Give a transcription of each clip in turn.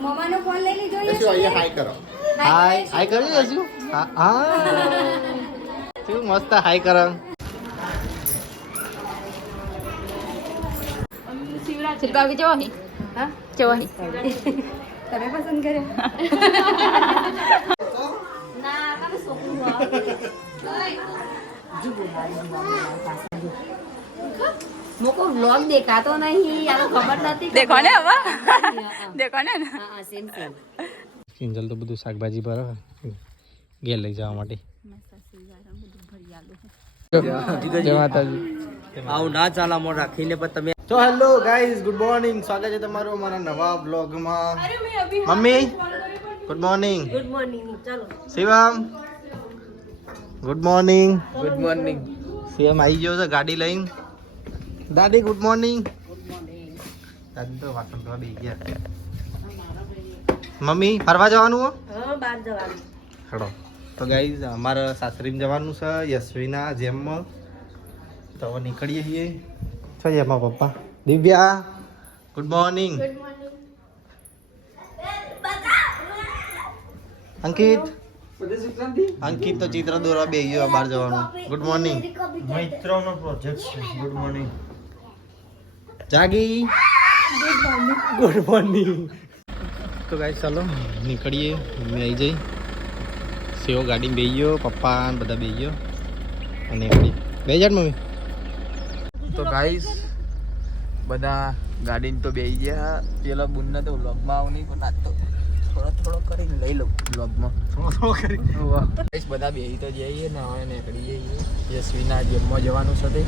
મમ્માનો phone લઈ લીધો યશુ અહીંયા હાય કરો. હાય કરી યશુ. હા શું મસ્ત હાય કરો. શિલ્પા કેવો હે? હા કેવો હે? તમે પસંદ કર્યો? ના તમે છોકરું મોકો વ્લોગ દેખાતો નહીં યાર ખબર નથી દેખો ને હવે દેખો ને હા સેમ સેમ કિંજલ તો બધું શાકભાજી પર ઘેર લઈ જવા માટે. જય માતાજી. આવું ના ચાલ આમ રાખીને પણ તમે તો હેલો ગાઈઝ, ગુડ મોર્નિંગ. સ્વાગત છે તમારું અમારા નવા બ્લોગમાં. Mummy good morning. Good morning ચાલો Shivam good morning. Good morning. Shivam આવી ગયો છે ગાડી લઈને. દાદી ગુડ મોર્નિંગ. દાદી તો વાસણ ધોવા દઈ ગયા. મમ્મી ફરવા જવાનું હો? હા બહાર જવાનું હેડો. તો ગાઈઝ અમારે સાસરીમાં જવાનું છે યશવીના જેમમાં. તો હવે નીકળીએ છીએ. છો જેમાં પપ્પા? Divya good morning. અંકિત અંકિત તો ચિત્ર દોરવા બે ગયો બહાર જવાનું. Good morning. મિત્રોનો પ્રોજેક્ટ છે. Good morning. જાગી ગુડ મોર્નિંગ. તો ગાઈસ ચાલો નીકળીએ. મમ્મી આવી જઈ. સેવો ગાડીમાં બેસી ગયો, પપ્પા ને બધા બેસી ગયો અને નીકળી. બે જાડ મમ્મી. તો ગાઈસ બધા ગાડીમાં તો બેસી ગયા. પેલા બુનને તો વ્લોગમાં આવું નહીં પણ આજ તો થોડો કરીને લઈ લઉં વ્લોગમાં. થોડો કરી ગાઈસ બધા બેસી તો જઈએ ને હવે નીકળી જઈએ. યશવીના જેમમાં જવાનું છે તે.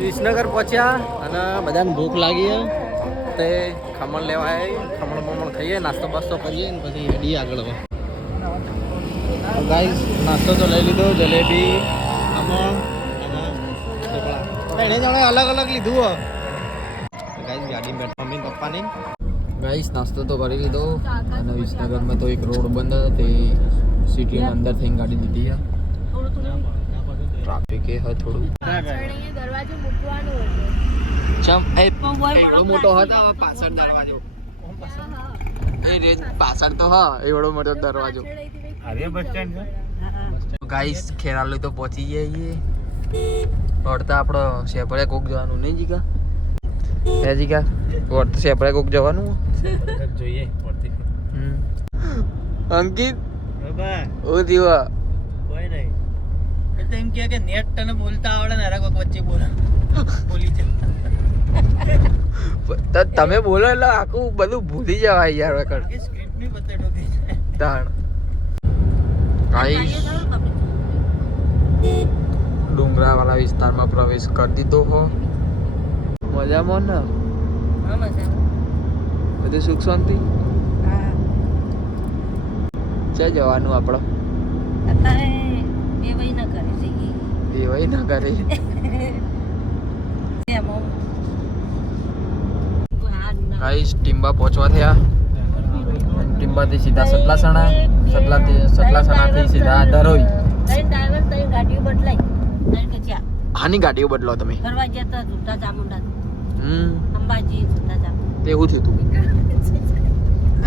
વિસનગર પહોંચ્યા અને બધાને ભૂખ લાગી તે ખમણ લેવા આવી. ખમણ ખાઈએ, નાસ્તો બાસ્તો કરીએ ને પછી હેડીએ આગળ. ગાઈસ નાસ્તો તો લઈ લીધો. જલેબી, ખમણ અને ઢોકળા. એને જાણે અલગ અલગ લીધું હો. ગાઈસ ગાડી બેઠા મમ્મી પપ્પાની. ગાઈસ નાસ્તો તો કરી લીધો અને વિસનગરમાં તો એક રોડ બંધ હતો તે સિટીની અંદર થઈને ગાડી લીધી છે. ટ્રાફિક એ હોય થોડું. દરવાજો મૂકવાનો હતો ચમ એવડો મોટો હતો હવે પાછળ દરવાજો. એ રેન્જ પાછળ તો હા એવડો મોટો દરવાજો. હવે બસ સ્ટેન્ડ છે. ગાઈસ ખેરાલુ તો પહોંચી ગયા છીએ. અડધા આપણો શેપડે કોક જવાનું નહીં જીકા? હે જીકા શેપડે કોક જવાનું જોઈએ. અંકિત બાબા ઓ દીવા કોઈ નહીં. એટલે એમ કે નેટ તને બોલતા આવડે ને અરે કોક વચ્ચે બોલી તો તમે બોલો એટલે આખું બધું ભૂલી જવાય યાર વખત કે સ્ક્રિપ્ટ ની બતેડો થઈ જાય. તાણ ગાઈસ ડુંગરા વાળા વિસ્તારમાં પ્રવેશ કરી દીધો હો. મજામાં ને હા મજા બધું સુખ શાંતિ? હા છે જવાનું આપણો અત્યારે બે વહી ન કરી જઈએ દેવાય ના કરે. ગાઈસ ટીમ્બા પહોંચવા થયા. ટીમ્બાથી સીધા સતલાસણાથી સીધા ધરોઈ. ગાડીઓ બદલાઈ આની ગાડીઓ બદલો તમે. ફરવા જતા જૂતા ચામુંડા હમ અંબાજી જૂતા ચામુંડા તે એવું થયું તું.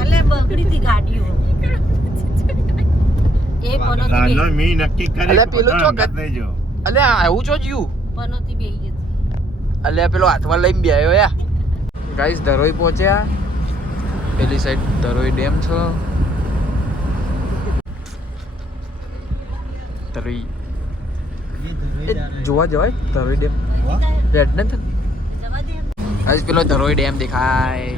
એટલે બગડી હતી ગાડીઓ એ પનોતી અલ્યા પેલું ચોક અલ્યા આવું ચો જ્યું પનોતી બેહી હતી અલ્યા પેલો હાથમાં લઈને બેહ્યો યા. ગાઈસ ધરોઈ પહોંચ્યા. પેલી સાઈડ ધરોઈ ડેમ છે. ધરોઈ જોવા જવાય ધરોઈ ડેમ. રેડ ને જવા દે ગાઈસ પેલો ધરોઈ ડેમ દેખાય.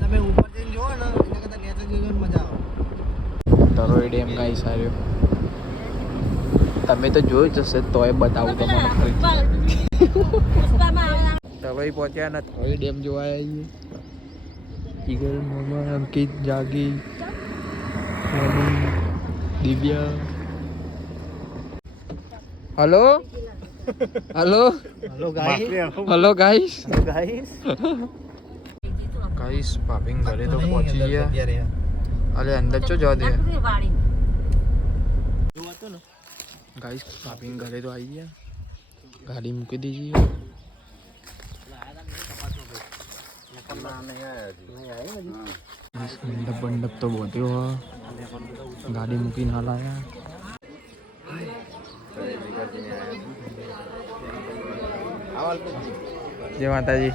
તમે ઉપર જઈને જોવો ને એના કરતા નીચે જોઈને મજા આવે. ધરોઈ ડેમ ગાઈસ આવ્યો. તમે તો જોયું જ હશે તોય બતાવું તમને ફરી. પુષ્પામાં ધરોઈ પહોંચ્યા ને ધરોઈ ડેમ જોવા આવીએ. ઈગલ મામા અંકિત જાગી Divya. Hello hello hello guys. Hello guys. Guys guys ભાભીન ઘરે તો પહોંચી ગયા. અરે અંદર ચો જવા દે. વાળી ગાઈસ ભાભીન ઘરે તો આવી ગયા. ગાડી મૂકી દીધી. મંડપ બંડપ તો બોધ્યો ગાડી મૂકીને હાલ આવ્યા. જય માતાજી.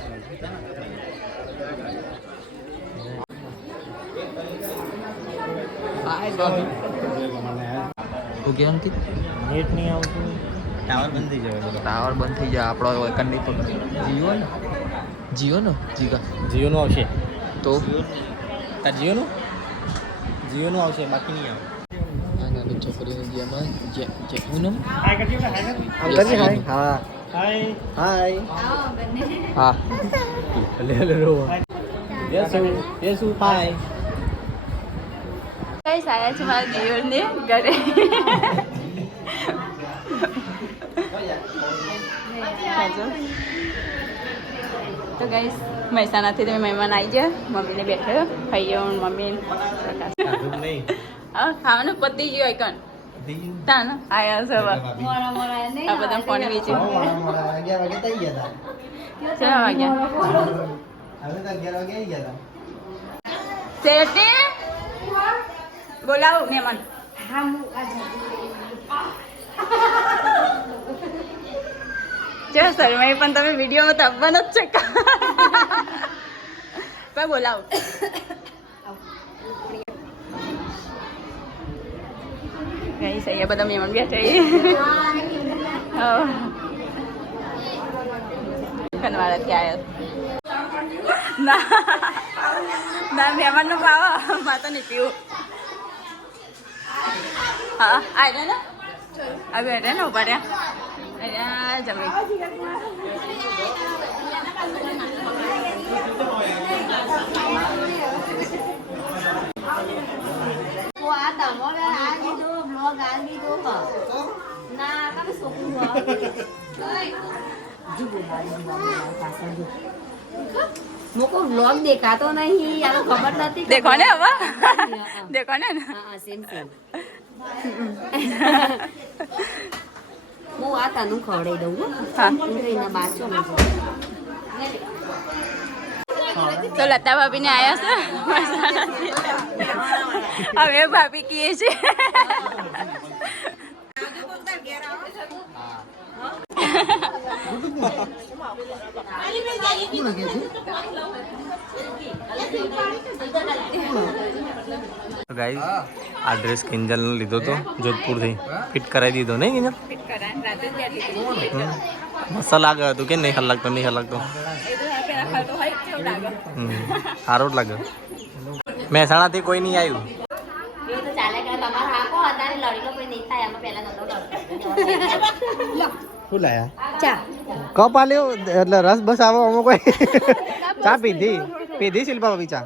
તું કેમ થી નેટ નહીં આવતું, ટાવર બંધ થઈ જાય. ટાવર બંધ થઈ જાય આપણો કંડી તો જીઓ ને જીગા જીઓનું આવશે તો તાર જીઓનું આવશે, બાકી નહીં આવે. આ નાની છોકરીની જેમાં હું નામ હા હાય હા યસુ હાય. ગાઈસ આયા છે મારા જીવનને ઘરે. તો ગાઈસ મહેસાણાથી તમે મહેમાન આવી ગયા, મમ્મીને બેઠો ભાઈઓ મમ્મી ખાવાનું પતી ગયું આઈકન તાન આયા છે હવે. આ બધા ફોન વેચી 11 વાગે થઈ ગયા કેટલા વાગ્યા શેઠી બોલાવો મહેમાન. ચલો શર્માઈ પણ તમે વિડીયોમાં તો આવવાના જ છે. પણ બોલાવો. ગાઈસ અહીંયા બધા મહેમાન બેઠા કનવાડાથી આવ્યા ના મહેમાનનો ભાવ માતો નહીં પીવું. હા આવ્યા ને હવે હતા ને ઉભા રહ્યા જમી. મોકો વ્લોગ દેખાતો નહીં, આ ખબર નથી. દેખો ને હવે દેખો ને હા સેમ સેમ. હું આ તાનું ખવડાવી દઉં હો. હા એના બાચો તો લતા ભાભી ને આવ્યા છે હવે ભાભી કીએ છે. તો ગાઈસ આ ડ્રેસ કિંજલ લીધો તો જોધપુરથી, ફિટ કરાવી દીધો નહીં કિંજલ? મસ્ત લાગે હતું કે નહીં હલાગતો? નહીં હલાગતો, સારું જ લાગે. મહેસાણાથી કોઈ નહીં આવ્યું. શું લાયા? ચા કપ આલ્યો એટલે રસ બસ આવો અમુક કોઈ ચા પીધી શિલ્પા ભાભી ચા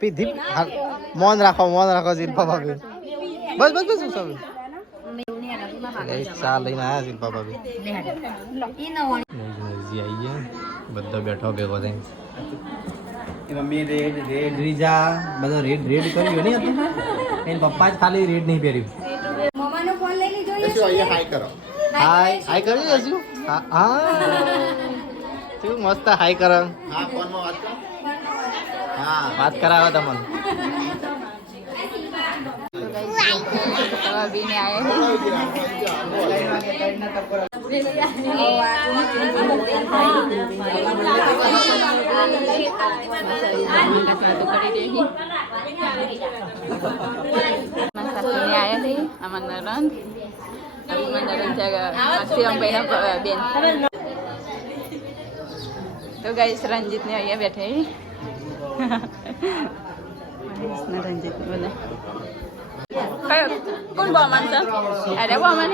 પીધી. મૌન રાખો શિલ્પા ભાભી. બસ શું સબ ચા લઈને આવ્યા શિલ્પા ભાભી. આવી ગયા બધા બેઠો ભેગો થઈને. રીજા બધો રેડ કર્યો નહીં હતું. એને પપ્પા જ ખાલી રેડ નહીં પહેર્યું. હાય કર્યું હજુ? હા શું મસ્ત હાય કરો. વાત કરાવો તમને. ભાભી ને આવ્યા બેન. તો ગાઈસ રંજીત ને અહીંયા બેઠા રંજીત ને બધા કોણ બહમાન છે? અરે બહમાન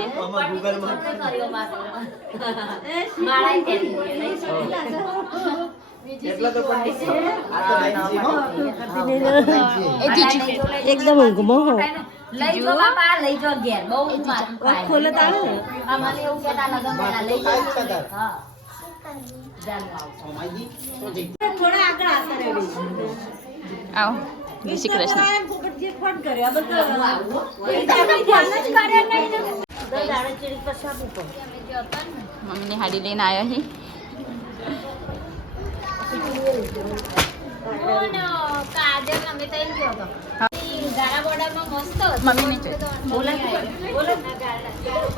એકદમ ઊંઘમાં લઈ જો બાપા, લઈ જો ઘેર બહુ ખોલે તારે ને અમારે એવું કેતા લગન લઈ જો. હા થોડા આગળ આતા રહેવી. આવો જય શ્રી કૃષ્ણ. જે ફોન કર્યો આ બધું ધ્યાન જ કરે નહીં ને દાડે ચીડી પર સાબુ પર મમ્મીની હાડી લઈને આવ્યા છે. મમ્મી ને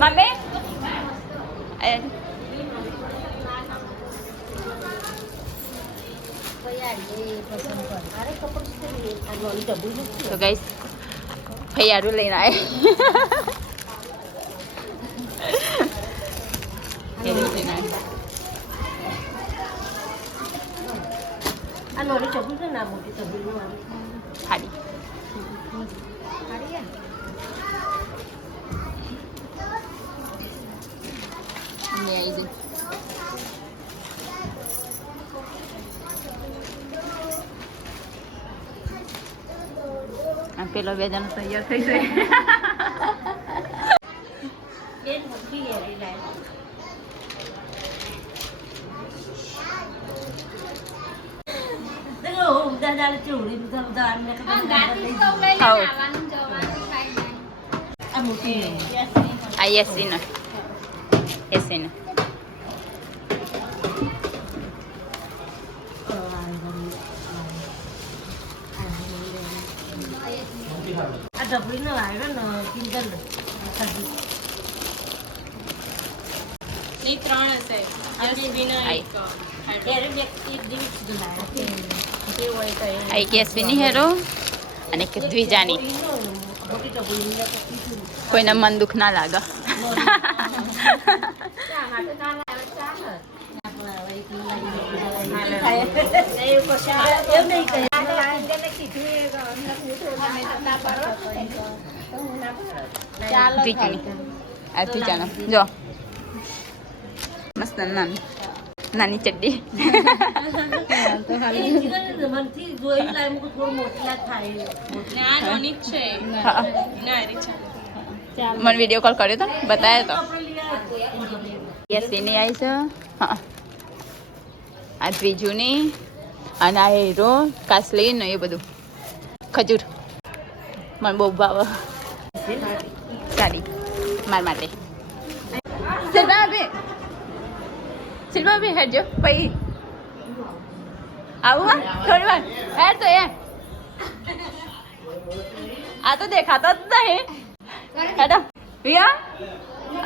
મમ્મી તો ગાઈસ ફૈયારું લઈને આવે ખાલી પેલો 2 જણ તૈયાર થઈ જાય યસીને યશવીની હેરો અને એક દ્વિજાની કોઈને મન દુઃખ ના લાગે જો મસ્ત નાની ચડ્ડી મને વિડીયો કોલ કર્યો તો બતાવ્યો તો યશવીની આવી છે હા આ ત્રીજુની અને આ હીરો કાસલી ને એ બધું ખજૂર મને બહુ ભાવે સાડી માર માટે શિલ્પા બી હેડજો પછી આવું હા થોડી વાર હેડ તો આ તો દેખાતો જ નહીં હેડો વિયા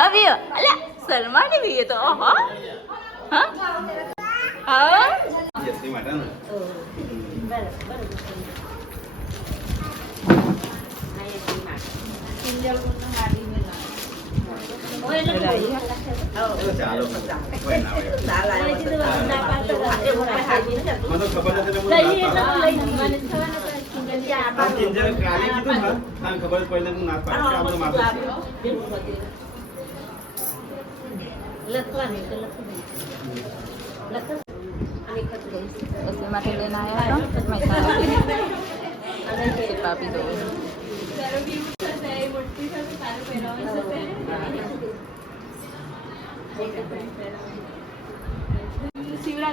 અવિયો અલ્યા સલમાની વિયે તો ઓહો હા હા માટે લઈને આવ્યા હતા આપી દો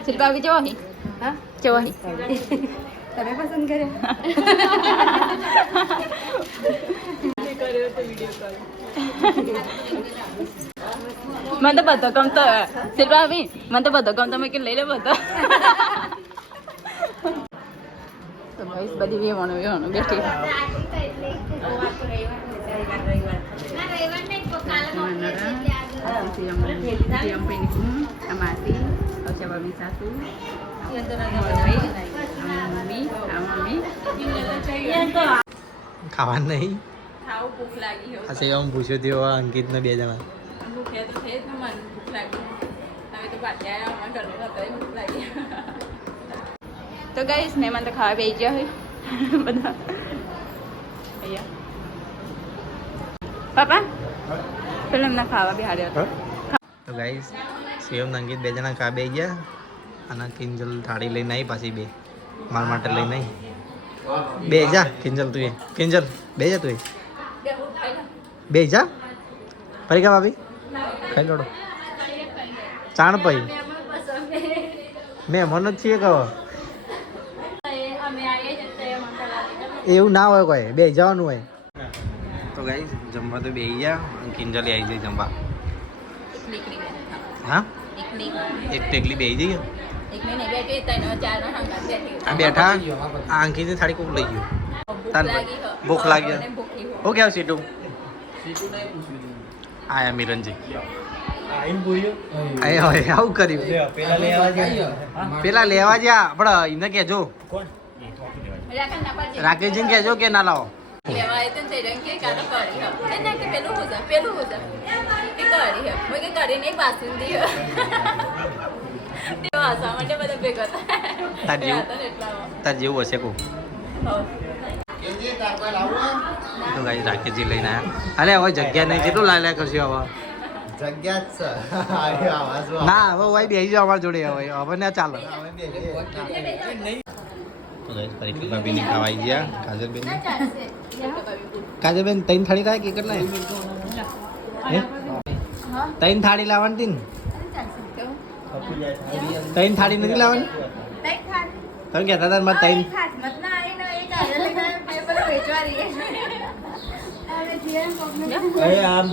શિલ્પા બી જવા હા જવા તમે પસંદ કર્યો મને તો બધો ગમતો શિલ્પા બી મને તો બધો ગમતો મેં કે લઈ લે બધો તો ભાઈ બધી વેવાનું બેઠી amati au coba bisa tuh ખાવાનું નહીં ખાવું ભૂખ લાગી આ સેવા પૂછ્યો થયો અંકિત ને 2 જણા ભૂખ્યા તો થઈ જ ને મને ભૂખ લાગી હવે તો પાછા આવ્યા ઘરનું હતા ભૂખ લાગી તો ગાઈસ મહેમાન તો ખાવા બેસી ગયા હોય બધા અહીંયા પાપા પેલા એમના ખાવા બિહાડ્યો હતો તો ગાઈસ સેવ અંકિત 2 જણા ખા બે ગયા અને કિંજલ થાળી લઈને આવી પાછી 2 માર માટે લઈને આવી 2 જા કિંજલ તું કિંજલ 2 જા તું 2 જા પરીકા ભાભી ખાઈ લોડો ચાણ પઈ મેં મન જ છીએ કહો એવું ના હોય કોઈ 2 જવાનું હોય તો ગાઈસ જમવા તો 2 ગયા કિંજલ આવી જાય જમવા હા એક ટેકલી બેસી જઈએ એક મહિને બેઠી તને 4 નો હંગાત બેઠી આ બેઠા આ અંકિતની થાળી કોક લઈ ગયો ભૂખ લાગી હો કેવું સીટું આયા મિરનજી આવું કર્યું પેલા લેવા જ્યાં આપણે એમને કહેજો રાકેશજીને કહેજો કે ના લાવો લેવાય તો તે રંગ કે કાનો કરી હો એને કે પેલું હો જા કે કરી હો મને કરી નહીં બાસુંદી હો તે વાસા માટે બધા ભેગા તાર જેવું હશે કો તો ગાઈ રાકેશજી લઈને આવ્યા અરે હવે જગ્યા નહીં કેટલું લાલ્યા કરશે હવે ના હવે ભાઈ બેસી જાવ અમારા જોડે હવે ના ચાલે ભાભીને ખાવા આવી ગયા કાજલબેન 3 થાળી થાય કે કેટલા હે 3 થાળી લાવવાની હતી ને 3 થાળી નથી લાવવાની તમે કહેતા હતા મારે 3 આમ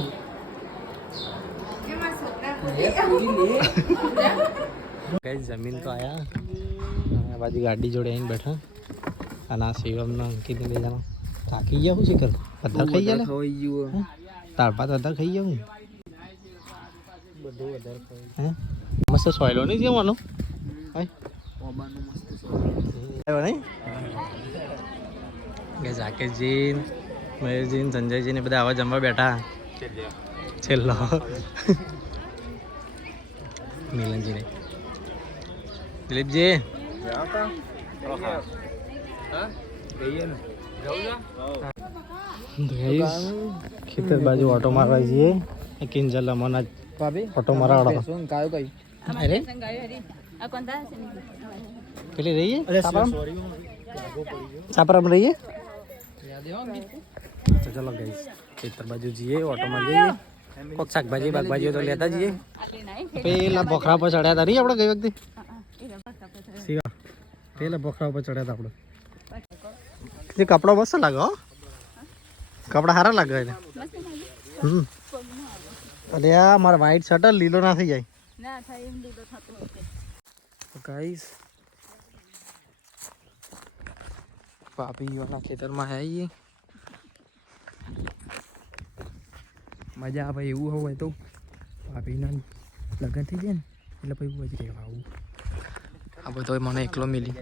જમીન તો આયા બાજુ ગાડી જોડે આવીને બેઠા અને આ શિવમનો અંકિત લઈ જવાનો થાકી ગયા શું શીખર વધારે ખાઈ ગયા તાર પાત વધારે ખાઈ ગયા હું બધું વધારે ખાઈ મસ્ત સોયલો નહીં જવાનો નહીં રાકેશજી મહેશજી સંજયજી ને બધા આવા જમવા બેઠા છેલ્લો મિલનજી ને દિલીપજી ખેતર બાજુ ઓટો મારવા જઈએ કિંજલ મને ઓટો મારવાડો અરે પેલી રહીએ છાપરામ રહીએ તો ચલો ગઈ ખેતર બાજુ જઈએ ઓટોમાં જઈએ કોક શાકભાજી બાગભાજી તો લેતા જઈએ પેલા બોખરા પર ચડ્યા હતા નહીં આપણે ગઈ વખતે શિવા પેલા બોખરા ઉપર ચડ્યા હતા આપણે કપડો મસ્ત લાગે હો કપડા સારા લાગે એને અરે આ મારા વ્હાઈટ શર્ટ લીલો ના થઈ જાય ગાઈસ ભાભી વાળા ખેતરમાં આવીએ મજા આવે એવું હોય તો ભાભીના લગ્ન થઈ જાય ને એટલે પછી બધી રહેવા આવું આ બધો મને એકલો મિલી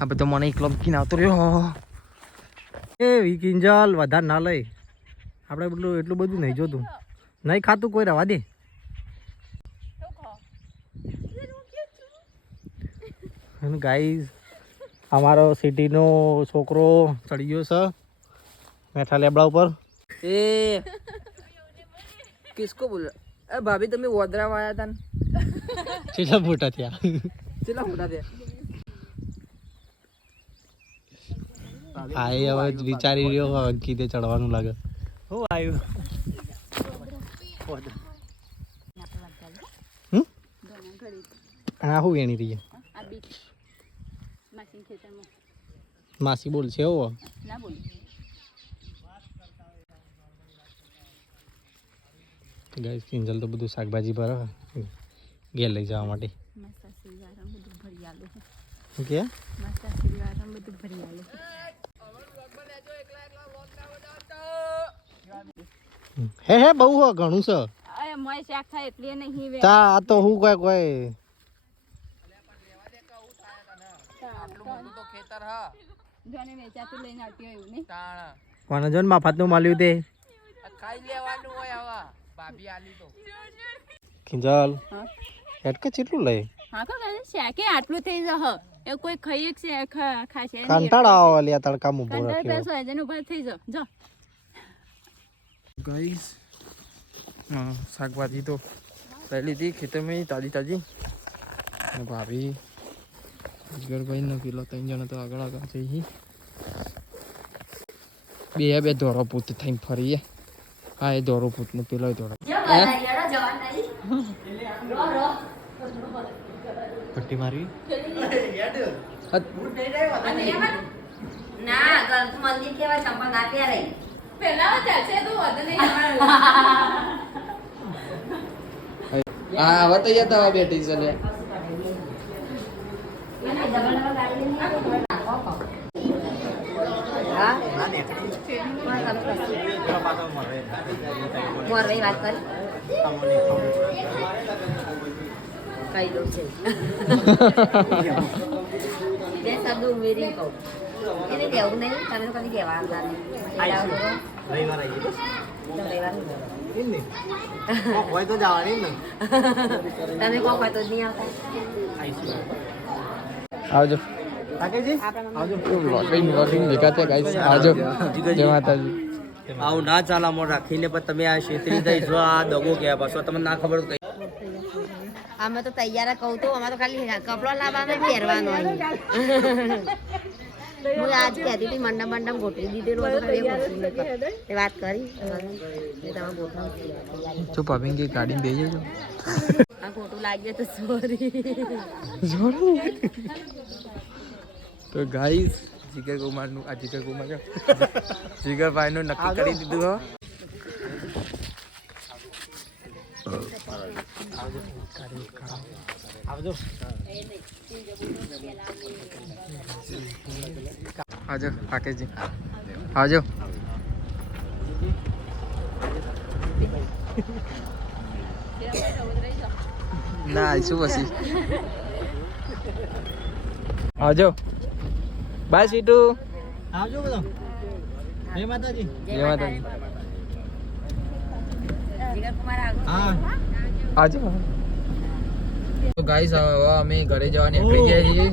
આ બધો મને એકલો મૂકીને આવતો રહ્યો એ કિંજલ વધારે ના લઈ આપણે એટલું બધું નહીં જોતું નહીં ખાતું કોઈ રવા દે ગાઈઝ અમારો સિટીનો છોકરો ચડી ગયો છે મેઠા લેબડા ઉપર એ કિસકો બોલ એ ભાભી તમે વોદરા વાયા હતા ને કેટલા મોટા થયા કેટલા મોટા થયા આ હવે વિચારી રહ્યો અંકિતે ચડવાનું લાગે હું આવ્યું હા હું એની રહી માસી બોલ છે એવો ગાઈસ કિંજલ તો બધું શાકભાજી પર ઘેર લઈ જવા માટે કે હે હે બહુ હો ઘણું છે તા આ તો હું કોઈ કોને જોન મફત નું મળ્યું તે ખાઈ લેવાનું હોય હવે ભાભી આલી તો કિંજલ એટકે કેટલું લઈ હા કો ગાય શાકે આટલું થઈ જહ એ કોઈ ખાઈ છે ખાશે કંટાળો આવે લ્યા તડકા મુ બોરા કંટાળ પેસો જને ઉપર થઈ જો જો ગાઈસ શાકભાજી તો લઈ લીધી ખેતરમાં તાજી અને ભાભી અજગરભાઈનો કિલો 3 જણા તો આગળ જઈએ બે દોરો પૂત થઈને ફરીએ હા એ દોરો પૂત ને પેલો દોરો પટ્ટી મારવી ના ગર્લ્સ મંદિર કેવા ચંપલ ના પહેરે પેલા ચાલશે તો વધુ નહીં હા હવે તો યાદ બેઠી છે લે હા ના નીકળી કોણ તમે કશું પેલો પાછો મરે મોરવાઈ વાત કરી કઈ દઉં છે બે શબ્દો ઉમેરી કહું એને કહેવું નહીં તમે તો કદી કહેવાના નહીં રવિવાર આવી હોય તો જવાની ને તમે કોણ હોય તો જ નહીં આવતા આવજો કાકેજી આવજો વ્લોગિંગ ભેગા થયા ગાઈસ આવજો જય માતાજી આવું ના ચાલે મોં રાખીને પણ તમે આ છેતરી થઈ જો આ દગો ગયા પાછો તમને ના ખબર કઈ અમે તો તૈયાર કહું તો અમે તો ખાલી કપડો લાવવાનો પહેરવાનો હું આજ કહેતી હતી મંડપ ગોઠવી દીધેલું હતું એ વાત કરી તમે ગોઠવ જો પવિંગ की गाड़ी में भेजो આ ખોટું લાગે તો સોરી તો ગાઈસ જીગર કુમાર નું આ જીગર કુમાર જીગર ભાઈ નું નક્કી કરી દીધું હો આવજો આવજો રાકેશજી આવજો ના આવીશું પછી આવજો બાય સીટુ આવજો બધો જય માતાજી જય માતાજી જીગર કુમાર આગળ હા આવજો તો ગાઈસ હવે અમે ઘરે જવાની નીકળી ગયા છીએ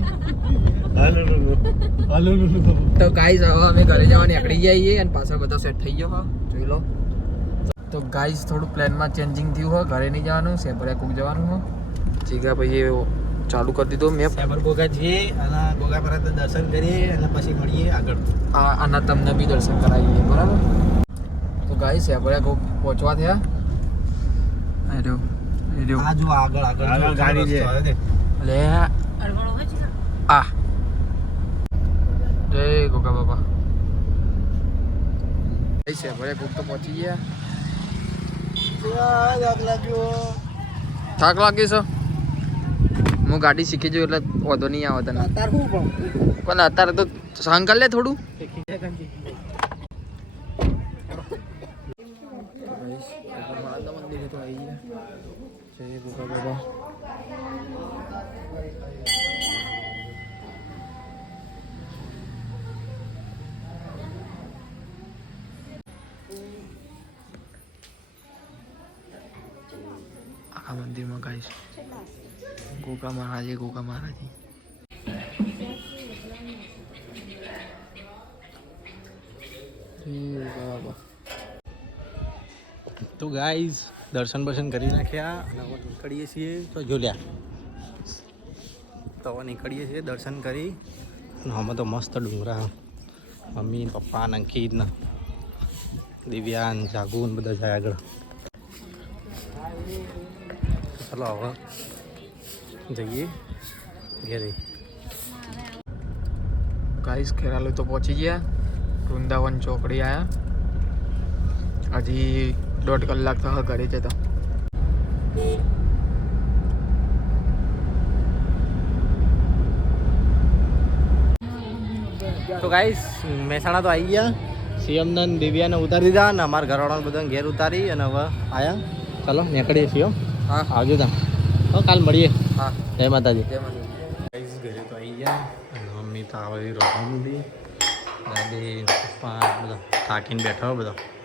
તો ગાઈસ હવે અમે ઘરે જવાની નીકળી ગયા છીએ અને પાછળ બધા સેટ થઈ ગયો હો જોઈ લો તો ગાઈસ થોડું પ્લાનમાં ચેન્જિંગ થયું હો ઘરે નહીં જવાનું સેબરિયા કુક જવાનું હો જીગા ભાઈ ચાલુ કરી દીધો મેં સાબર ગોગા જઈએ અને ગોગા પર દર્શન કરીએ અને પછી મળીએ આગળ આના તમને બી દર્શન કરાવીએ બરાબર તો ગાઈસ સેબરિયા કુક પહોંચવા થયા અરે આ જો આગળ ગાડી છે લે આ જય ગોગા બાબા છે ભલે કુક તો પહોંચી ગયા થાક લાગી છે હું ગાડી શીખી જઉં એટલે વાંધો નહીં આવે તને પણ અત્યારે તો સહન કરી લે થોડું મંદિર તો આવી ગયા જય ગોગા બાબા આખા મંદિરમાં ગાઈશ ગોગા મહારાજ તો ગાઈઝ દર્શન બર્શન કરી નાખ્યા અને હવે નીકળીએ છીએ તો જોલ્યા તો હવે નીકળીએ છીએ દર્શન કરી અને અમે તો મસ્ત ડુંગરા મમ્મી પપ્પા અંકિત ને દિવ્યાન જાગુન બધા જાય આગળ ચાલો હવે જઈએ ઘેરે ગાઈસ ખેરાલુ તો પહોંચી ગયા વૃંદાવન ચોકડી આવ્યા હજી 1.5 કલાક થયા ઘરે જતા તો ગાઈસ મહેસાણા તો આવી ગયા સીએમને દિવ્યાને ઉતારી દીધા અને અમારા ઘરવાળાને બધાને ઘેર ઉતારી અને હવે આવ્યા ચાલો નીકળીએ છીએ હા આવજો તા હવે કાલ મળીએ હા જય માતાજી જય માતાજી ગાઈસ ઘરે તો આવી ગયા અને મમ્મી તો આવે રોવા માંડી દાદી પપ્પા બધા થાકીને બેઠા બધા